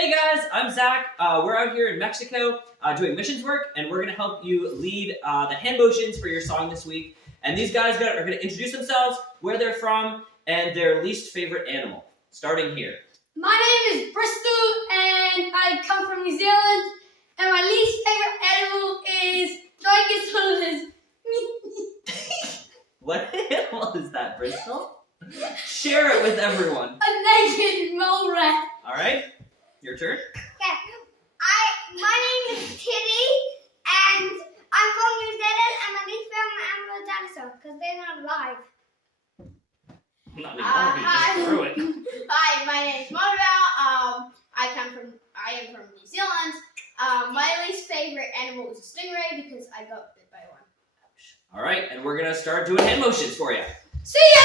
Hey guys, I'm Zach. We're out here in Mexico doing missions work, and we're going to help you lead the hand motions for your song this week. And these guys are going to introduce themselves, where they're from, and their least favorite animal. Starting here. My name is Bristol, and I come from New Zealand. And my least favorite animal is Dinosaurs. What animal is that, Bristol? Share it with everyone. A naked mole rat. All right, your turn. My name is Kitty, and I'm from New Zealand, and my least favorite animal is dinosaur because they're not alive. Not anymore, we just threw it. Hi, my name is Motorbow. I am from New Zealand. My least favorite animal is a stingray because I got bit by one. All right, and we're going to start doing hand motions for you. See ya!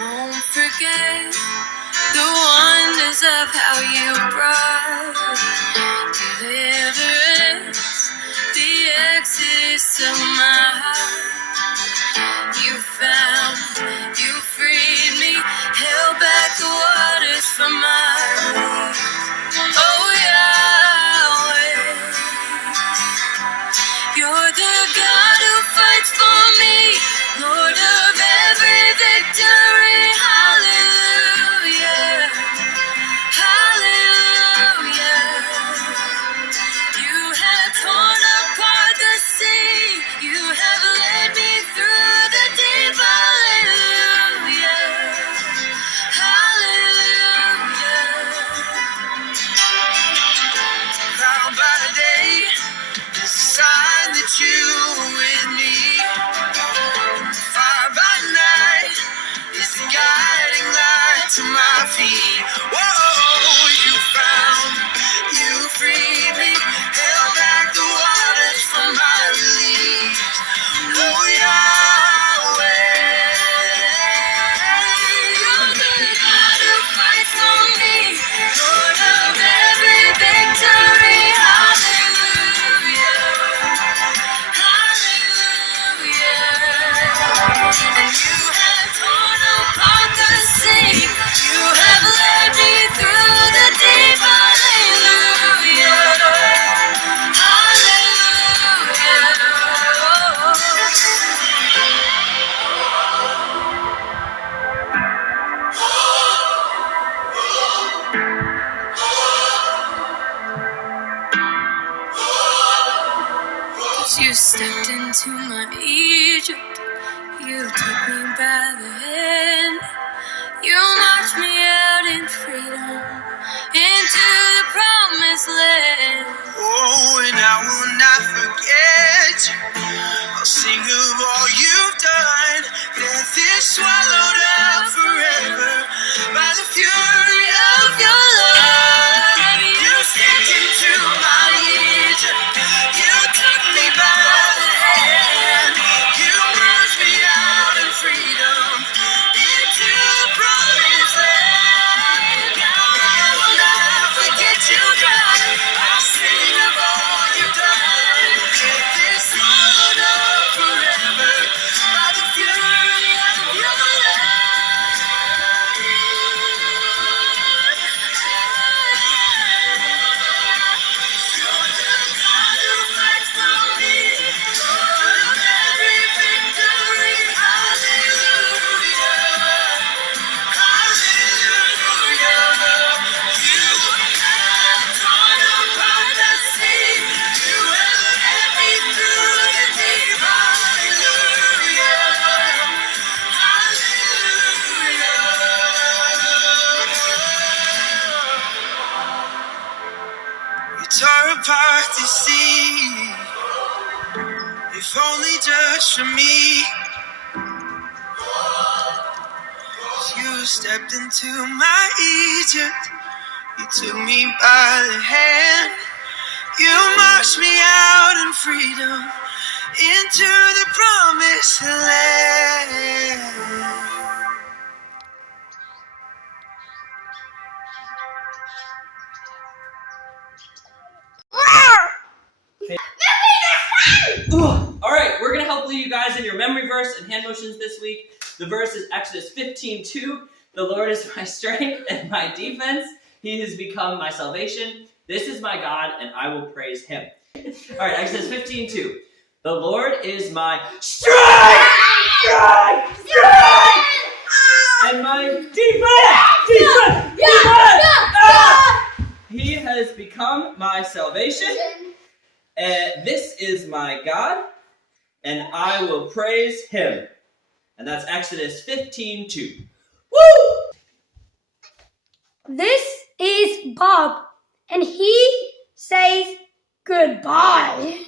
Won't forget the wonders of how you brought deliverance, the exodus of my heart. You found, you freed me, held back the waters from my release. Oh Yahweh, you're the God who fights for me, Lord of every victory. Hallelujah, hallelujah. You have torn apart the sea, you have led me through the deep. Hallelujah, hallelujah. Cloud by day, the sign that you were with me. Fire by night is the guiding light to my feet. Whoa, you found, you freed me, held back the waters from my release. Oh Yahweh, you're the God who fights for me, Lord of every victory. Hallelujah, hallelujah. And you have torn apart the sea, you have led me through the deep. Hallelujah, hallelujah. 'Cause you stepped into my Egypt, you took me by the hand, you marched me out in freedom into the promised land. Oh, and I will not forget you. I'll sing of all you've done. Death is swallowed up forever by the fury of your love. You stepped into my Egypt, you took me by the hand, you marched me out in freedom into the promised land. I will not forget you, God. I'll sing of all you've done. Death is swallowed up forever by the fury of your love. You're the God who fights for me, Lord of every victory. Hallelujah, hallelujah. You have torn apart the sea, you have led me through the deep. Hallelujah, hallelujah. You tore apart the sea, if only just for me. You stepped into my Egypt, you took me by the hand, you marched me out in freedom into the promised land. All right, we're gonna help lead you guys in your memory verse and hand motions this week. The verse is Exodus 15:2. The Lord is my strength and my defense. He has become my salvation. This is my God, and I will praise him. All right, Exodus 15:2. The Lord is my strength, and my defense. He has become my salvation. This is my God, and I will praise him. And that's Exodus 15:2. Woo! This is Bob, and he says goodbye.